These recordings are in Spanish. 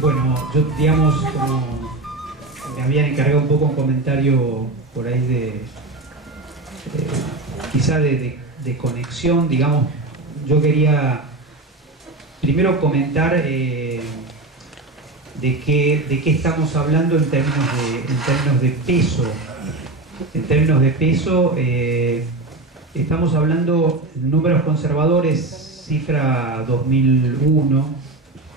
Bueno, yo, digamos, como me habían encargado un poco un comentario por ahí quizá de conexión, digamos, yo quería primero comentar de qué estamos hablando en términos de peso. En términos de peso, estamos hablando en números conservadores, cifra 2001,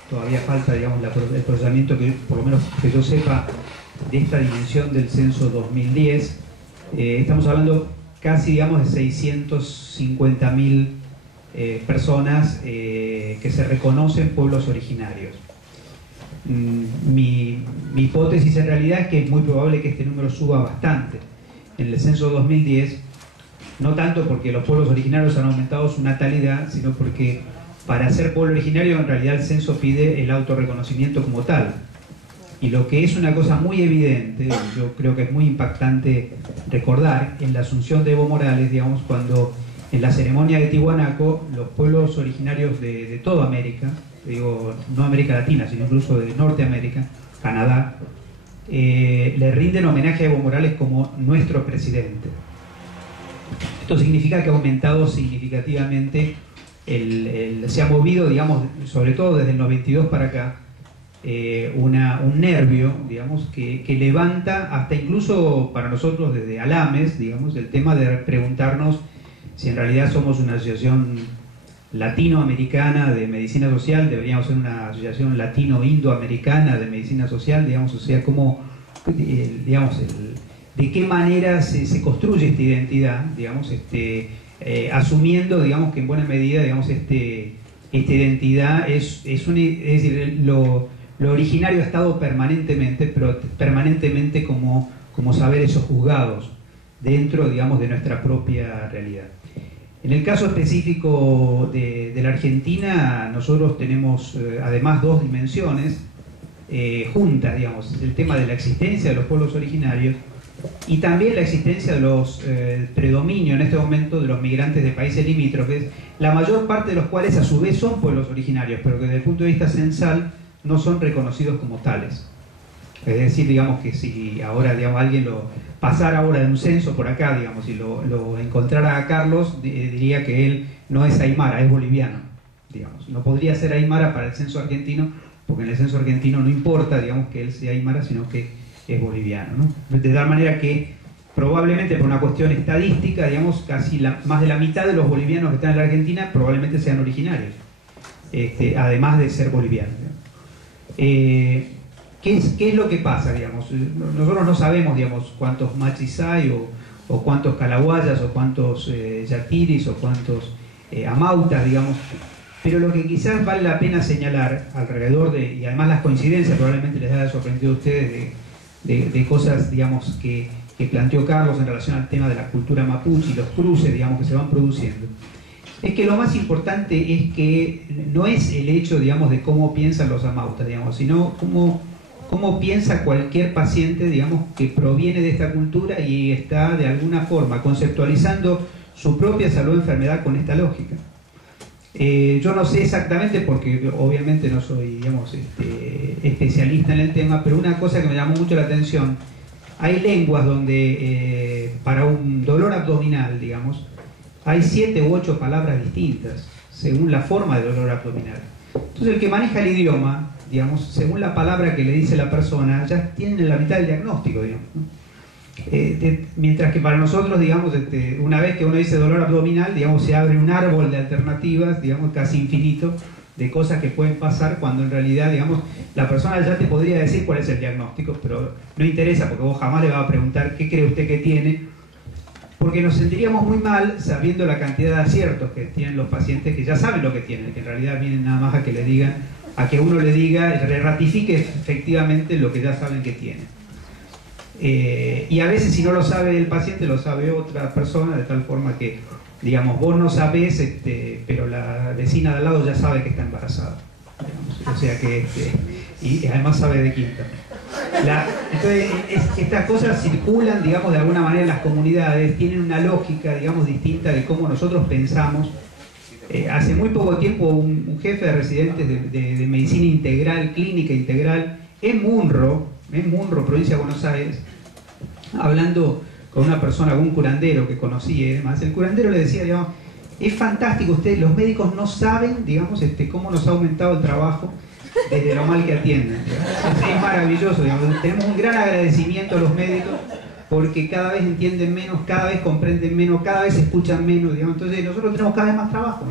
todavía falta, digamos, el procesamiento, que por lo menos que yo sepa, de esta dimensión del censo 2010. Estamos hablando casi, digamos, de 650.000 personas que se reconocen pueblos originarios. Mi hipótesis en realidad es que es muy probable que este número suba bastante. En el censo 2010, no tanto porque los pueblos originarios han aumentado su natalidad, sino porque para ser pueblo originario en realidad el censo pide el autorreconocimiento como tal. Y lo que es una cosa muy evidente, yo creo que es muy impactante recordar, en la asunción de Evo Morales, digamos, cuando en la ceremonia de Tiwanaku, los pueblos originarios de toda América, digo, no América Latina, sino incluso de Norteamérica, Canadá, le rinden homenaje a Evo Morales como nuestro presidente. Esto significa que ha aumentado significativamente, se ha movido, digamos, sobre todo desde el 92 para acá, un nervio, digamos, que levanta hasta incluso para nosotros desde Alames, digamos, el tema de preguntarnos si en realidad somos una asociación latinoamericana de medicina social, deberíamos ser una asociación latino-indoamericana de medicina social, digamos, o sea, cómo, digamos, de qué manera se construye esta identidad, digamos, asumiendo, digamos, que en buena medida, digamos, esta identidad es decir, lo originario ha estado permanentemente, pero permanentemente como saberes sojuzgados dentro, digamos, de nuestra propia realidad. En el caso específico de la Argentina, nosotros tenemos además dos dimensiones juntas, digamos, el tema de la existencia de los pueblos originarios y también la existencia de los predominio en este momento de los migrantes de países limítrofes, la mayor parte de los cuales a su vez son pueblos originarios, pero que desde el punto de vista censal no son reconocidos como tales. Es decir, digamos que si ahora, digamos, alguien pasara ahora de un censo por acá, digamos, y lo encontrara a Carlos, diría que él no es aymara, es boliviano, digamos. No podría ser aymara para el censo argentino, porque en el censo argentino no importa, digamos, que él sea aymara, sino que es boliviano, ¿no? De tal manera que probablemente por una cuestión estadística, digamos, casi más de la mitad de los bolivianos que están en la Argentina probablemente sean originarios, además de ser bolivianos, ¿Qué es lo que pasa, digamos? Nosotros no sabemos, digamos, cuántos machis hay, o cuántos calahuayas, o cuántos yatiris, o cuántos amautas, digamos, pero lo que quizás vale la pena señalar alrededor y además las coincidencias probablemente les haya sorprendido a ustedes de cosas, digamos, que planteó Carlos en relación al tema de la cultura mapuche y los cruces, digamos, que se van produciendo, es que lo más importante es que no es el hecho, digamos, de cómo piensan los amautas, digamos, sino cómo piensa cualquier paciente, digamos, que proviene de esta cultura y está de alguna forma conceptualizando su propia salud o enfermedad con esta lógica. Yo no sé exactamente, porque obviamente no soy, digamos, especialista en el tema, pero una cosa que me llamó mucho la atención, hay lenguas donde para un dolor abdominal, digamos, hay 7 u 8 palabras distintas según la forma de dolor abdominal. Entonces el que maneja el idioma, digamos, según la palabra que le dice la persona, ya tiene la mitad del diagnóstico, digamos, ¿no? Mientras que para nosotros, digamos, una vez que uno dice dolor abdominal, digamos, se abre un árbol de alternativas, digamos, casi infinito, de cosas que pueden pasar, cuando en realidad, digamos, la persona ya te podría decir cuál es el diagnóstico, pero no interesa, porque vos jamás le vas a preguntar qué cree usted que tiene, porque nos sentiríamos muy mal sabiendo la cantidad de aciertos que tienen los pacientes, que ya saben lo que tienen, que en realidad vienen nada más a que le digan, a que uno le diga, le ratifique efectivamente lo que ya saben que tienen. Y a veces, si no lo sabe el paciente, lo sabe otra persona, de tal forma que, digamos, vos no sabés, pero la vecina de al lado ya sabe que está embarazada, digamos. O sea que, y además sabe de quinta. Entonces, estas cosas circulan, digamos, de alguna manera en las comunidades, tienen una lógica, digamos, distinta de cómo nosotros pensamos hace muy poco tiempo un jefe de residentes de medicina integral, clínica integral, en Munro, provincia de Buenos Aires, hablando con una persona, con un curandero que conocí y demás. El curandero le decía, digamos, es fantástico, los médicos no saben, digamos, cómo nos ha aumentado el trabajo desde lo mal que atienden. Es maravilloso, digamos. Tenemos un gran agradecimiento a los médicos porque cada vez entienden menos, cada vez comprenden menos, cada vez escuchan menos, digamos. Entonces nosotros tenemos cada vez más trabajo,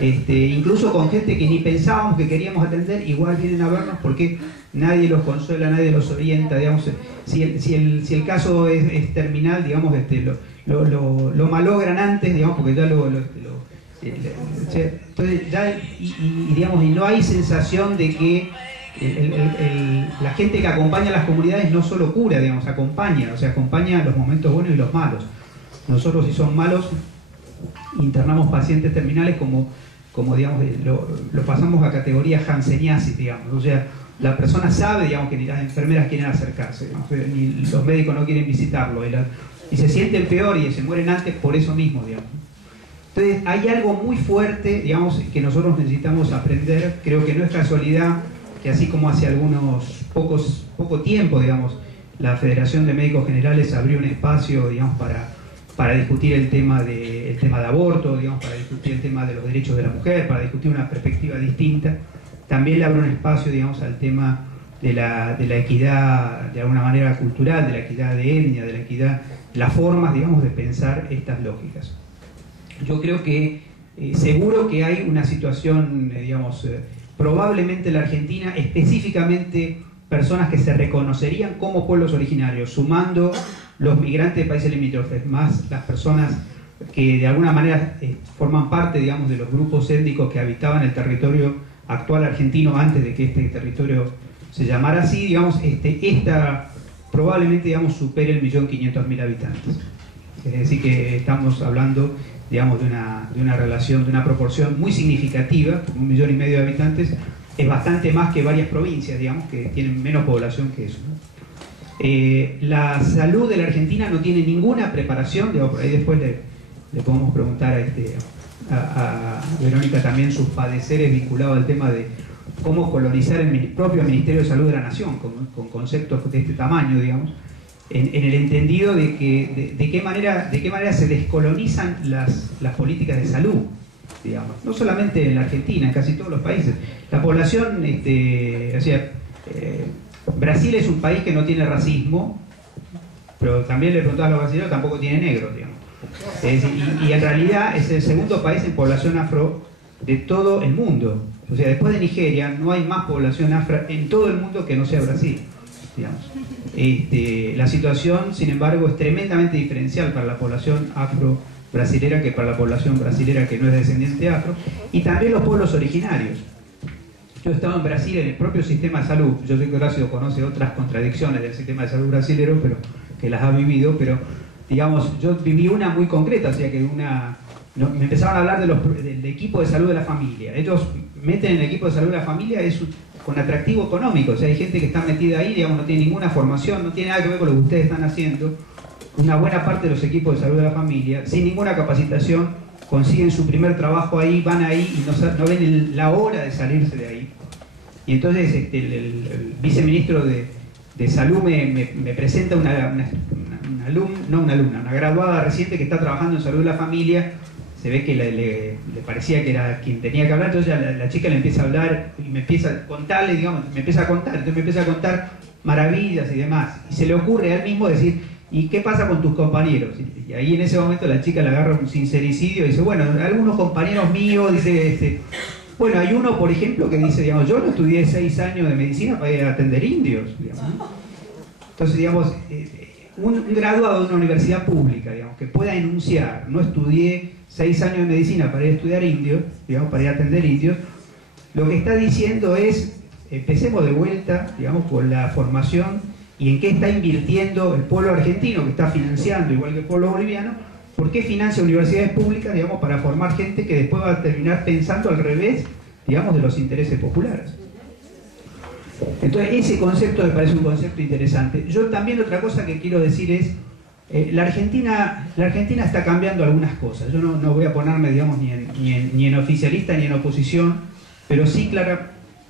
incluso con gente que ni pensábamos que queríamos atender, igual vienen a vernos porque nadie los consuela, nadie los orienta, digamos. Si el caso es terminal, digamos, lo malogran antes, digamos, porque ya entonces ya, digamos, y no hay sensación de que la gente que acompaña a las comunidades no solo cura, digamos, acompaña los momentos buenos y los malos. Nosotros, si son malos, internamos pacientes terminales como digamos, lo pasamos a categoría Hanseníasis, digamos. O sea, la persona sabe, digamos, que ni las enfermeras quieren acercarse, digamos, ni los médicos no quieren visitarlo, y se sienten peor y se mueren antes por eso mismo, digamos. Entonces, hay algo muy fuerte, digamos, que nosotros necesitamos aprender. Creo que no es casualidad que así como hace poco tiempo, digamos, la Federación de Médicos Generales abrió un espacio, digamos, para discutir el tema de aborto, digamos, para discutir el tema de los derechos de la mujer, para discutir una perspectiva distinta. También le abre un espacio, digamos, al tema de la equidad, de alguna manera cultural, de la equidad de etnia, de la equidad, las formas, digamos, de pensar estas lógicas. Yo creo que seguro que hay una situación, digamos, probablemente en la Argentina, específicamente personas que se reconocerían como pueblos originarios, sumando los migrantes de países limítrofes, más las personas que de alguna manera forman parte, digamos, de los grupos étnicos que habitaban el territorio actual argentino antes de que este territorio se llamara así, digamos, esta probablemente, digamos, supere 1.500.000 habitantes. Es decir, que estamos hablando, digamos, de una relación, de una proporción muy significativa. 1,5 millones de habitantes es bastante más que varias provincias, digamos, que tienen menos población que eso, ¿no? La salud de la Argentina no tiene ninguna preparación, digamos, por ahí después le podemos preguntar a Verónica también sus padeceres vinculados al tema de cómo colonizar el propio Ministerio de Salud de la Nación, con conceptos de este tamaño, digamos, en el entendido de que de qué manera se descolonizan las políticas de salud, digamos, no solamente en la Argentina, en casi todos los países. La población, Brasil es un país que no tiene racismo, pero también le preguntaba a los brasileños, tampoco tiene negros, digamos. Y en realidad es el segundo país en población afro de todo el mundo. O sea, después de Nigeria no hay más población afro en todo el mundo que no sea Brasil, digamos. La situación, sin embargo, es tremendamente diferencial para la población afro-brasilera que para la población brasilera que no es descendiente afro, y también los pueblos originarios. Yo he estado en Brasil en el propio sistema de salud. Yo sé que Horacio conoce otras contradicciones del sistema de salud brasilero, pero que las ha vivido, pero digamos, yo viví una muy concreta, o sea que me empezaron a hablar del equipo de salud de la familia. Ellos meten en el equipo de salud de la familia con atractivo económico, o sea, hay gente que está metida ahí, digamos, no tiene ninguna formación, no tiene nada que ver con lo que ustedes están haciendo. Una buena parte de los equipos de salud de la familia, sin ninguna capacitación, consiguen su primer trabajo ahí, van ahí y no ven la hora de salirse de ahí. Y entonces el viceministro de Salud me presenta una graduada reciente que está trabajando en salud de la familia. Se ve que le parecía que era quien tenía que hablar, entonces la chica le empieza a hablar y me empieza a contarle, digamos, entonces me empieza a contar maravillas y demás. Y se le ocurre a él mismo decir, ¿y qué pasa con tus compañeros? Y ahí en ese momento la chica le agarra un sincericidio y dice, bueno, algunos compañeros míos, dice, bueno, hay uno, por ejemplo, que dice, digamos, yo no estudié 6 años de medicina para ir a atender indios, digamos, ¿no? Entonces, digamos, un graduado de una universidad pública, digamos, que pueda enunciar, no estudié 6 años de medicina para ir a estudiar indios, digamos, para ir a atender indios, lo que está diciendo es, empecemos de vuelta, digamos, con la formación y en qué está invirtiendo el pueblo argentino, que está financiando, igual que el pueblo boliviano. ¿Por qué financia universidades públicas, digamos, para formar gente que después va a terminar pensando al revés, digamos, de los intereses populares? Entonces, ese concepto me parece un concepto interesante. Yo también otra cosa que quiero decir es, La Argentina está cambiando algunas cosas. Yo no voy a ponerme, digamos, ni en oficialista ni en oposición, pero sí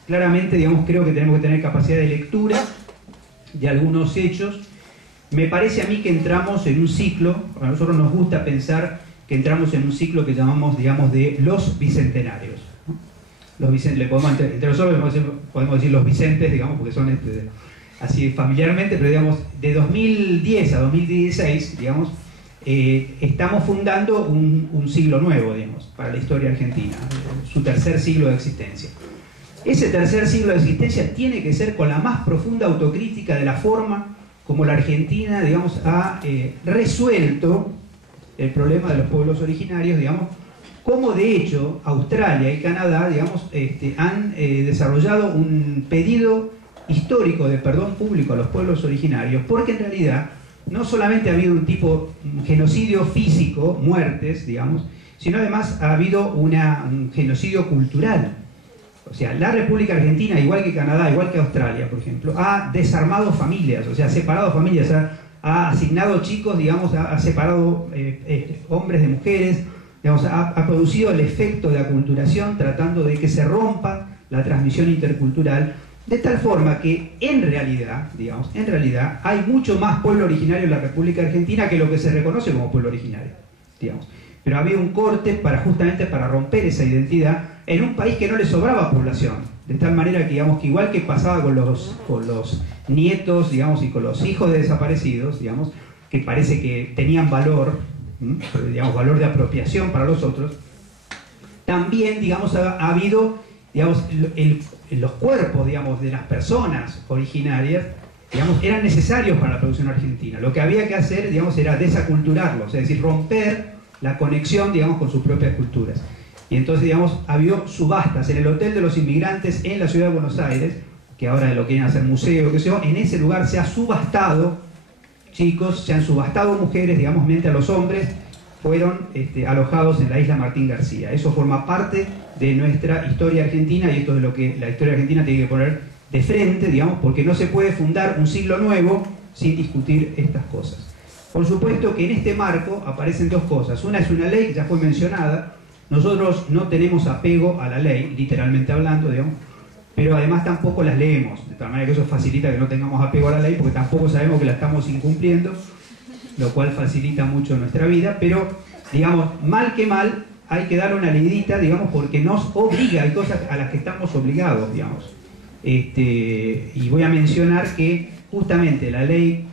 claramente, digamos, creo que tenemos que tener capacidad de lectura de algunos hechos. Me parece a mí que entramos en un ciclo, a nosotros nos gusta pensar que entramos en un ciclo que llamamos, digamos, de los bicentenarios, ¿no? Los Vicentes, entre nosotros podemos decir los Vicentes, digamos, porque son así familiarmente, pero digamos, de 2010 a 2016, digamos, estamos fundando un siglo nuevo, digamos, para la historia argentina, su tercer siglo de existencia. Ese tercer siglo de existencia tiene que ser con la más profunda autocrítica de la forma como la Argentina, digamos, ha resuelto el problema de los pueblos originarios, digamos, como de hecho Australia y Canadá, digamos, han desarrollado un pedido histórico de perdón público a los pueblos originarios, porque en realidad no solamente ha habido un genocidio físico, muertes, digamos, sino además ha habido un genocidio cultural. O sea, la República Argentina, igual que Canadá, igual que Australia, por ejemplo, ha desarmado familias, o sea, ha separado familias, ha asignado chicos, digamos, ha separado hombres de mujeres, digamos, ha producido el efecto de aculturación tratando de que se rompa la transmisión intercultural, de tal forma que en realidad, digamos, hay mucho más pueblo originario en la República Argentina que lo que se reconoce como pueblo originario, digamos. Pero había un corte justamente para romper esa identidad en un país que no le sobraba población, de tal manera que, digamos, que igual que pasaba con los nietos, digamos, y con los hijos de desaparecidos, digamos, que parece que tenían valor, digamos, valor de apropiación para los otros, también, digamos, ha habido, digamos, los cuerpos, digamos, de las personas originarias, digamos, eran necesarios para la producción argentina. Lo que había que hacer, digamos, era desaculturarlos, es decir, romper la conexión, digamos, con sus propias culturas. Y entonces, digamos, ha habido subastas en el Hotel de los Inmigrantes en la ciudad de Buenos Aires, que ahora lo quieren hacer museo, qué sé yo. En ese lugar se ha subastado chicos, se han subastado mujeres, digamos, mientras los hombres fueron alojados en la isla Martín García. Eso forma parte de nuestra historia argentina, y esto es lo que la historia argentina tiene que poner de frente, digamos, porque no se puede fundar un siglo nuevo sin discutir estas cosas. Por supuesto que en este marco aparecen dos cosas. Una es una ley que ya fue mencionada. Nosotros no tenemos apego a la ley, literalmente hablando, digamos, pero además tampoco las leemos, de tal manera que eso facilita que no tengamos apego a la ley, porque tampoco sabemos que la estamos incumpliendo, lo cual facilita mucho nuestra vida, pero, digamos, mal que mal, hay que darle una leidita, digamos, porque nos obliga, hay cosas a las que estamos obligados, digamos. Y voy a mencionar que justamente la ley,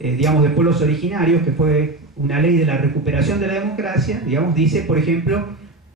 digamos, de pueblos originarios, que fue una ley de la recuperación de la democracia, digamos, dice, por ejemplo,